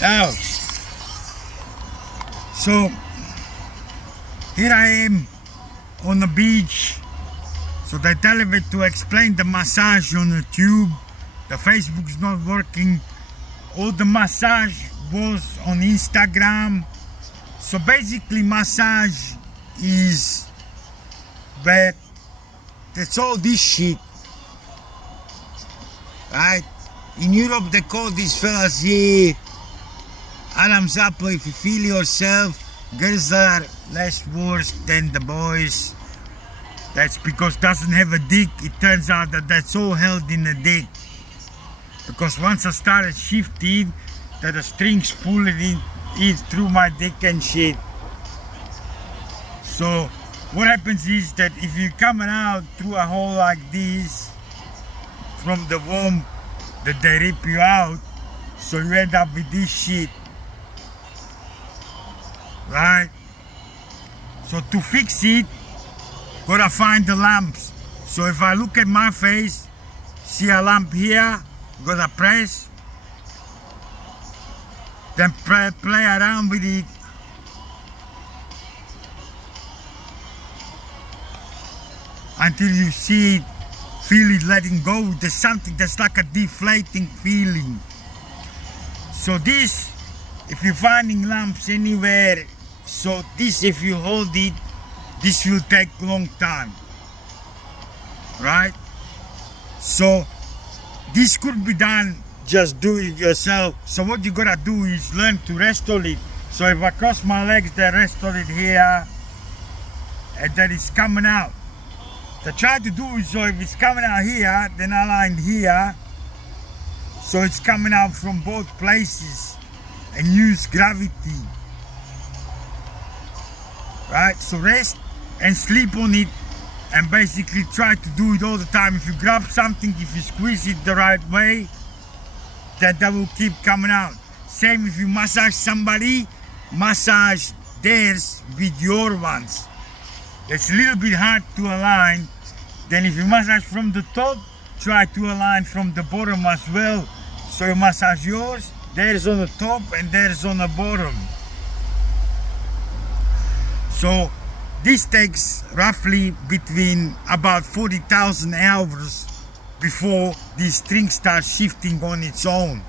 Now, so here I am on the beach. So they tell me to explain the massage on the tube. The Facebook's not working. All the massage was on Instagram. So basically massage is where that's all this shit. Right? In Europe they call these fellas here Adam's apple. If you feel yourself, girls are less worse than the boys. That's because doesn't have a dick. It turns out that that's all held in the dick. Because once I started shifting, that the strings pulling in through my dick and shit. So what happens is that if you're coming out through a hole like this from the womb, that they rip you out, so you end up with this shit. Right? So to fix it, gotta find the lamps. So if I look at my face, see a lamp here, gotta press, then play around with it. Until you see it, feel it letting go. There's something that's like a deflating feeling. So this, if you're finding lamps anywhere, so this, if you hold it, this will take a long time, right? So this could be done, just do it yourself. So what you gotta do is learn to restore it. So if I cross my legs, then restore it here, and then it's coming out. To try to do is, so if it's coming out here, then align here, so it's coming out from both places, and use gravity. Right, so rest and sleep on it, and basically try to do it all the time. If you grab something, if you squeeze it the right way, then that will keep coming out. Same if you massage somebody, massage theirs with your ones. It's a little bit hard to align. Then if you massage from the top, try to align from the bottom as well. So you massage yours, theirs on the top and theirs on the bottom. So this takes roughly between about 40,000 hours before the string starts shifting on its own.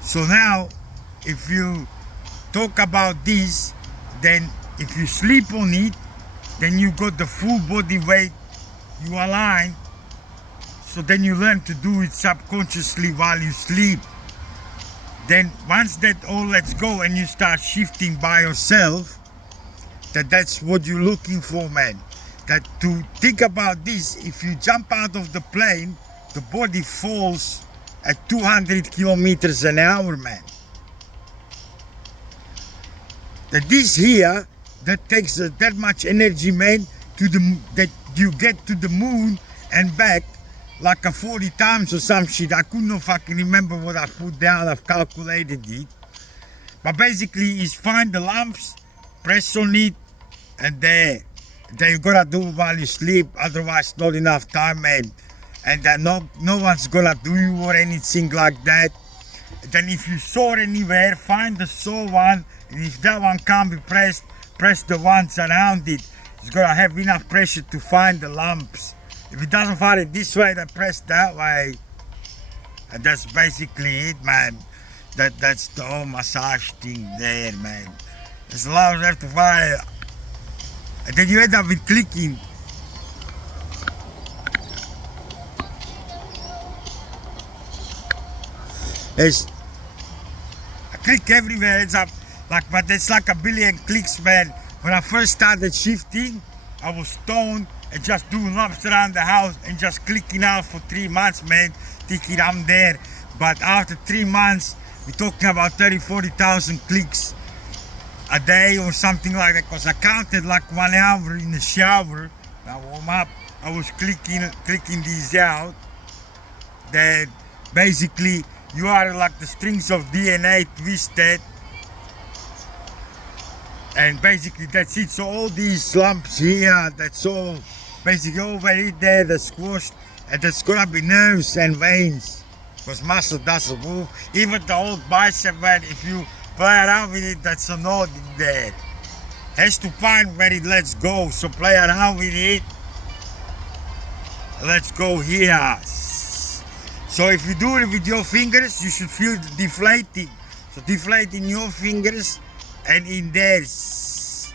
So now, if you talk about this, then if you sleep on it, then you got the full body weight, you align, so then you learn to do it subconsciously while you sleep. Then once that all lets go and you start shifting by yourself, that's what you're looking for, man. That to think about this, if you jump out of the plane, the body falls at 200 kilometers an hour, man. That this here, that takes that much energy, man, that you get to the moon and back like a 40 times or some shit. I couldn't fucking remember what I put down. I've calculated it. But basically is find the lamps, press on it, and there you gotta do it while you sleep, otherwise not enough time, man. And no one's gonna do you or anything like that. Then if you saw anywhere, find the saw one, and if that one can't be pressed, press the ones around it. It's gotta have enough pressure to find the lamps. If it doesn't find it this way, then press that way. And that's basically it, man. That's the whole massage thing there, man. As long as you have to find it. And then you end up with clicking. I click everywhere, it's up but it's like a billion clicks, man. When I first started shifting, I was stoned and just doing laps around the house and just clicking out for 3 months, man, thinking I'm there. But after 3 months, we're talking about 30,000-40,000 clicks a day or something like that, because I counted like 1 hour in the shower. I warm up, I was clicking these out. That basically you are like the strings of DNA twisted, and basically that's it. So all these lumps here, that's all basically over it there, the squashed, and there's gonna be nerves and veins because muscle doesn't move. Even the old bicep, man, if you play around with it, that's a knot in there. Has to find where it lets go, so play around with it. Let's go here. So if you do it with your fingers, you should feel the deflating. So deflate in your fingers and in theirs.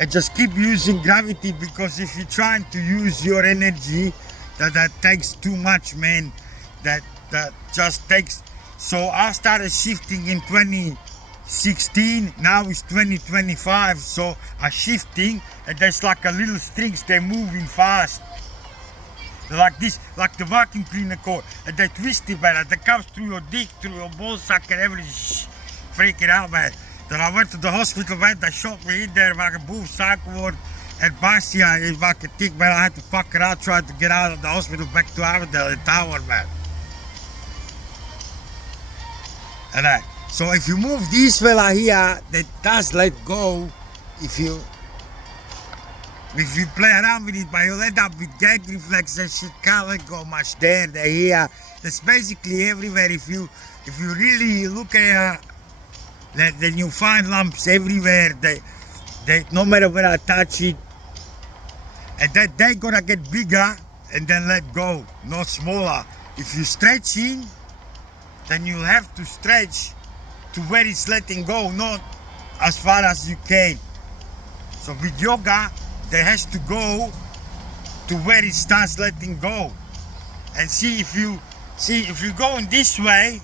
And just keep using gravity, because if you're trying to use your energy, that takes too much, man. That just takes. So I started shifting in 2016. Now it's 2025. So I'm shifting, and there's like a little strings. They're moving fast. They're like this, like the vacuum cleaner cord, and they twist it, man. That comes through your dick, through your ball sack, and everything. Freaking out, man. Then I went to the hospital, man. They shot me in there, like a boom psych ward. And Basia is like a tick, man. I had to fuck it out, try to get out of the hospital back to Avondale in Tower, man. And that. So if you move this fella here, that does let go. If you play around with it, but you'll end up with gag reflex and shit. Can't let go much there. They're here. That's basically everywhere. If you really look at then you find lumps everywhere. They no matter where I touch it, and that they're gonna get bigger and then let go, not smaller. If you stretch in, then you'll have to stretch to where it's letting go, not as far as you can. So with yoga, there has to go to where it starts letting go. And see if you're going this way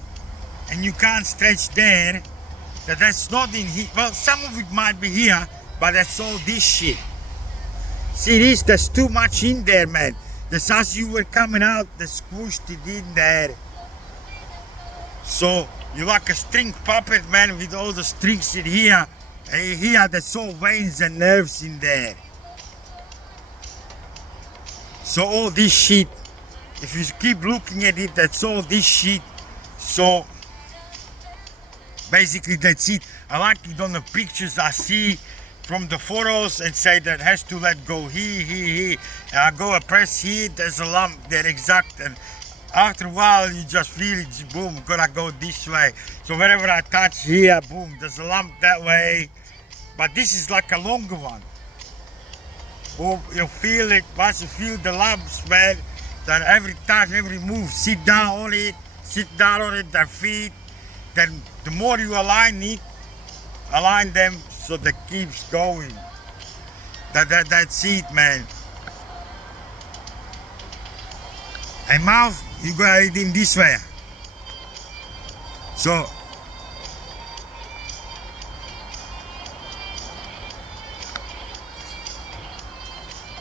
and you can't stretch there, that's not in here. Well, some of it might be here, but that's all this shit. See this? There's too much in there, man. That's as you were coming out, they squished it in there. So you're like a string puppet, man, with all the strings in here. And here, there's all veins and nerves in there. So all this shit, if you keep looking at it, that's all this shit. So basically that's it. I like it on the pictures I see from the photos and say that has to let go here. And I go and press here, there's a lump there exact. And after a while you just feel it, boom, gonna go this way. So wherever I touch here, boom, there's a lump that way. But this is like a longer one. Boom, you feel it, once you feel the lumps, man, then every time, every move, sit down on it, their feet. Then the more you align them so that keeps going. That's it, man. And mouth, you got it in this way. So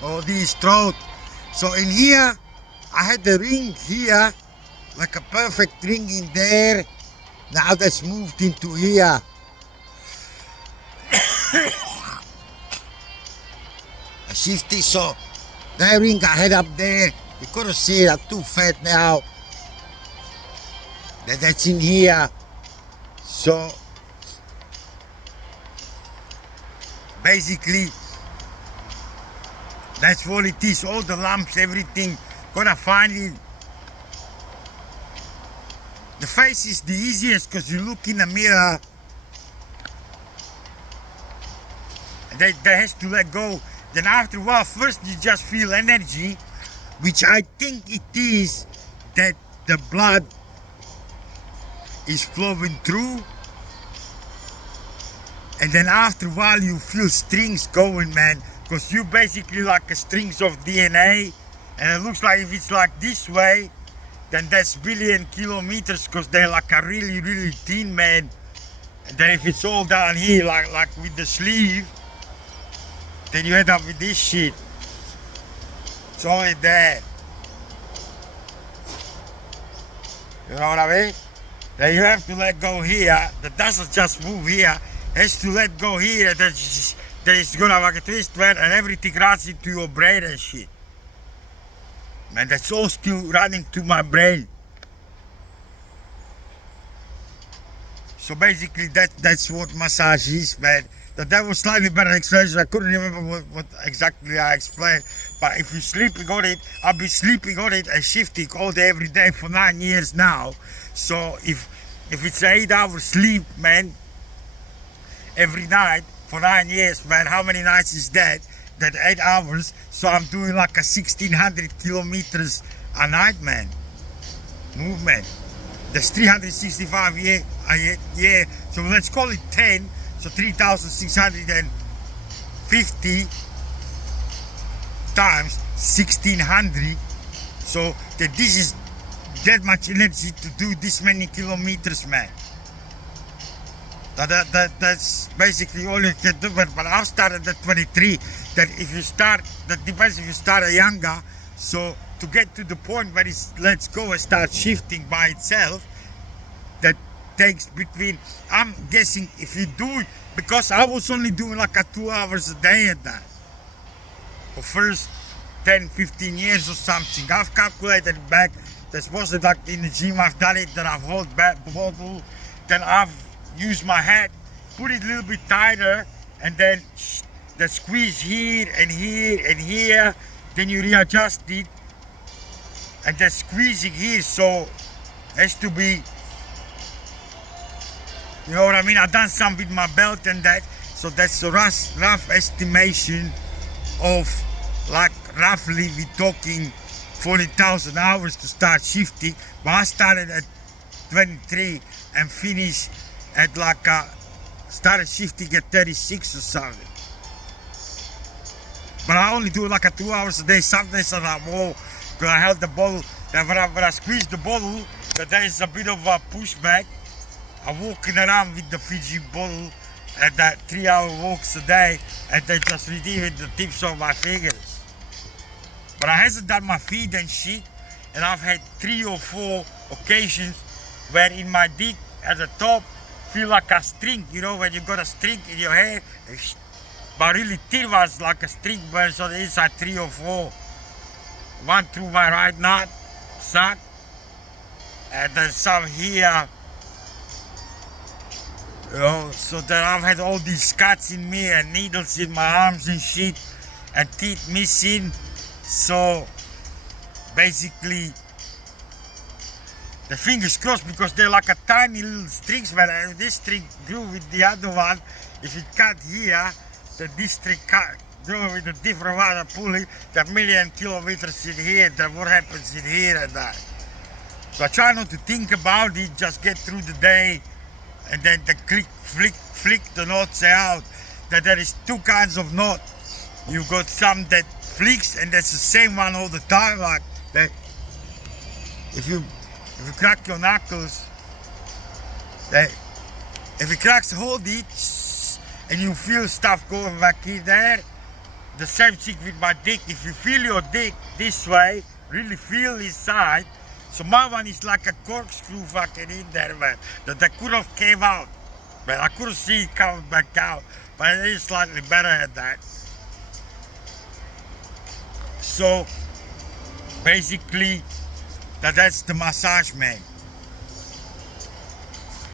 all these throat. So in here, I had the ring here, like a perfect ring in there. Now that's moved into here. I shifted, so that ring I had up there, you couldn't see it, I'm too fat now. That's in here. So basically, that's what it is, all the lumps, everything, gotta find it. The face is the easiest because you look in the mirror. That has to let go. Then after a while, first you just feel energy, which I think it is that the blood is flowing through. And then after a while you feel strings going, man, because you basically like a strings of DNA. And it looks like if it's like this way, then that's billion kilometers, because they're like a really, really thin, man. And then if it's all down here, like with the sleeve, then you end up with this shit. It's only that. You know what I mean? Then you have to let go here. That doesn't just move here. It has to let go here. Then it's gonna like a twist, man, and everything runs into your brain and shit. Man, that's all still running to my brain. So basically that's what massage is, man. That was slightly better explanation. I couldn't remember what exactly I explained. But if you're sleeping on it, I've been sleeping on it and shifting all day, every day for 9 years now. So if it's 8 hours sleep, man, every night for 9 years, man, how many nights is that? That 8 hours. So I'm doing like a 1,600 kilometers a night, man. Movement. That's 365 year. So let's call it 10. So 3,650 times 1,600. So this is that much energy to do this many kilometers, man. That's basically all you can do. But I've started at 23. That if you start, that depends if you start younger. So to get to the point where it's let's go and start shifting by itself, that takes between, I'm guessing if you do it, because I was only doing like a 2 hours a day at that for first 10-15 years or something. I've calculated back. That's mostly like in the gym I've done it, that I've held back the bottle, then I've used my head, put it a little bit tighter, and then the squeeze here and here and here, then you readjust it, and then squeezing here, so has to be, you know what I mean? I've done some with my belt and that, so that's a rough estimation of, like, roughly we talking 40,000 hours to start shifting. But I started at 23 and finished at like started shifting at 36 or something. But I only do like a 2 hours a day. Some days I'm more, because I held the bottle. Then when I squeeze the bottle, there is a bit of a pushback. I'm walking around with the Fiji bottle at that 3 hour walks a day, and then just redeeming the tips of my fingers. But I hasn't done my feet and shit, and I've had 3 or 4 occasions where in my dick at the top feel like a string, you know, when you got a string in your hair, but really thin was like a string, but on the inside 3 or 4. One through my right nut, sock, and then some here. You know, so that I've had all these cuts in me and needles in my arms and shit, and teeth missing. So basically, the fingers crossed, because they're like a tiny little strings. When this string grew with the other one, if it cut here, then this string grew with a different one and pull it, the million kilometers in here, then what happens in here and that. So I try not to think about it, just get through the day, and then the flick the knots out. That there is 2 kinds of knot. You got some that flicks, and that's the same one all the time, like that. If you crack your knuckles, that if it cracks, hold it, and you feel stuff going back in there. The same thing with my dick. If you feel your dick this way, really feel inside. So my one is like a corkscrew fucking in there, man. That could have came out, man. I couldn't see it coming back out, but it is slightly better at that. So basically, that's the massage, man.